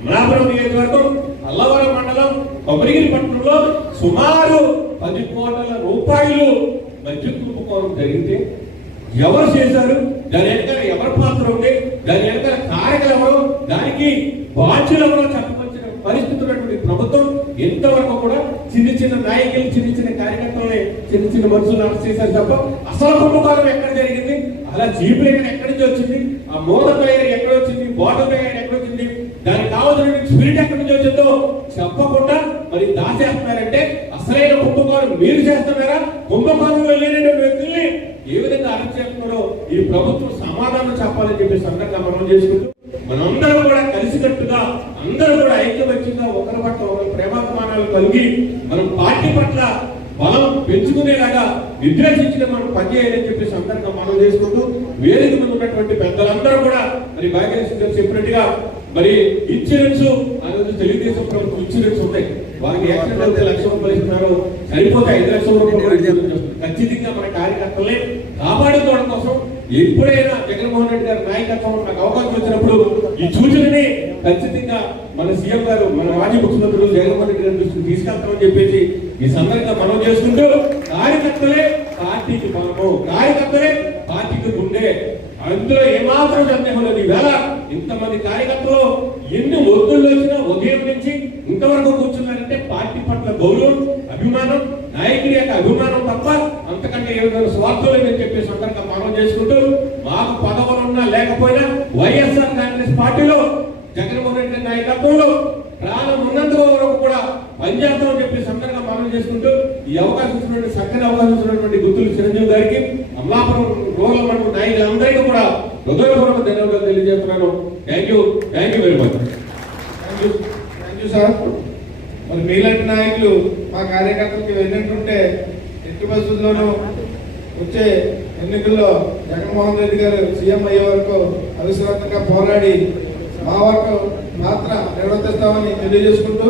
అమలాపురం నియోజకవర్గం అల్లవరం మండలం కొబ్బరిగిరి పట్టణంలో సుమారు పది కోట్ల రూపాయలు మద్యం కుంభకోణం జరిగితే ఎవరు చేశారు? దాని వెనకాల ఎవరి పాత్ర ఉంది దాని వెనకాల కారకులు ఎవరు? దానికి బాధ్యులు ఎవరో? చెప్పవలసిన పరిస్థితి ఉన్నటువంటి ప్రభుత్వం ఎంతవరకు కూడా చిన్న చిన్న నాయకులు చిన్న చిన్న కార్యకర్తలని చిన్న చిన్న మనుషులు అరెస్ట్ చేశారు తప్ప అసలు కుంభకోణం ఎక్కడ జరిగింది? అలా జీపులు ఎక్కడి నుంచి వచ్చింది? ఆ మూల ప్లేయర్ ఎక్కడ వచ్చింది? బాటల్ ప్లేయర్ ఎక్కడ దానికి కావాల్సిన స్పిరిట్ ఎక్కడి నుంచి వచ్చిందో చెప్పకుండా మరి దాచేస్తున్నారంటే అసలైన కుంభకోణం మీరు చేస్తున్నారా? కుంభకోణంలో లేనటువంటి వ్యక్తుల్ని ఏ విధంగా అరెస్ట్ చేస్తున్నారో ఈ ప్రభుత్వం సమాధానం చెప్పాలని చెప్పి సందర్భంగా మనం చేసుకుంటూ మనందరం కూడా కలిసికట్టుగా అందరూ కూడా ఐక్యమత్యంగా ఒకరి పట్ల ఒకరి ప్రేమాభిమానాలు కలిగి మనం పార్టీ పట్ల బలం పెంచుకునేలాగా నిర్దేశించిన మనం పనిచేయాలని చెప్పి సందర్భంగా మనం చేసుకుంటూ వేదిక మీద ఉన్నటువంటి పెద్దలందరూ కూడా మరి భాగ్యలక్ష్మి గారు చెప్పినట్టుగా మరి ఇన్సూరెన్స్ ఆ రోజు తెలుగుదేశం ప్రభుత్వం ఇన్సూరెన్స్ ఉంటాయి. వారికి యాక్సిడెంట్ అయితే లక్ష రూపాయలు ఇస్తున్నారు. సరిపోతే ఐదు లక్షల రూపాయలు ఖచ్చితంగా మన కార్యకర్తలే కాపాడుకోవడం కోసం ఎప్పుడైనా జగన్మోహన్ రెడ్డి గారి నాయకత్వంలో నాకు అవకాశం వచ్చినప్పుడు ఈ సూచనని ఖచ్చితంగా మన సీఎం గారు మన మాజీ ముఖ్యమంత్రులు జగన్మోహన్ రెడ్డి గారి దృష్టికి తీసుకెళ్తామని చెప్పేసి ఈ సందర్భంగా మనం చేసుకుంటూ కార్యకర్తలే పార్టీకి బలము. కార్యకర్తలే పార్టీకి గుండె. అందులో ఏమాత్రం సందేహం లేదు. ఇవాళ ఇంతమంది కార్యకర్తలు ఎన్ని ఒత్తుళ్ళు వచ్చినా ఉదయం నుంచి ఇంతవరకు కూర్చున్నారంటే పార్టీ పట్ల గౌరవం అభిమానం నాయకుడి యొక్క అభిమానం తప్ప అంతకంటే ఏ విధంగా స్వార్థం లేదని చెప్పి సందర్భంగా మనం చేసుకుంటూ మాకు పదవులు ఉన్నా లేకపోయినా వైఎస్ఆర్ కాంగ్రెస్ పార్టీలో జగన్మోహన్ రెడ్డి నాయకత్వంలో ప్రాణం ఉన్నంత వరకు కూడా పనిచేస్తామని చెప్పి సందర్భంగా మనం చేసుకుంటూ ఈ అవకాశం ఇచ్చినటువంటి చక్కని అవకాశం ఇచ్చినటువంటి గుర్తులు చిరంజీవి గారికి అమలాపురం రూరల్ నాయకులందరికీ కూడా హృదయపూర్వక ధన్యవాదాలు తెలియజేస్తున్నాను. Thank you thank you very much thank you thank you sir మరి మీలాంటి నాయకులు మా కార్యకర్తలకి వెళ్ళినట్టుంటే ఎట్టి బస్సుల్లోనూ వచ్చే ఎన్నికల్లో జగన్మోహన్ రెడ్డి గారు సీఎం అయ్యే వరకు అవిశ్రాంతంగా పోరాడి మా వరకు మాత్రం నిర్వర్తిస్తామని తెలియజేసుకుంటూ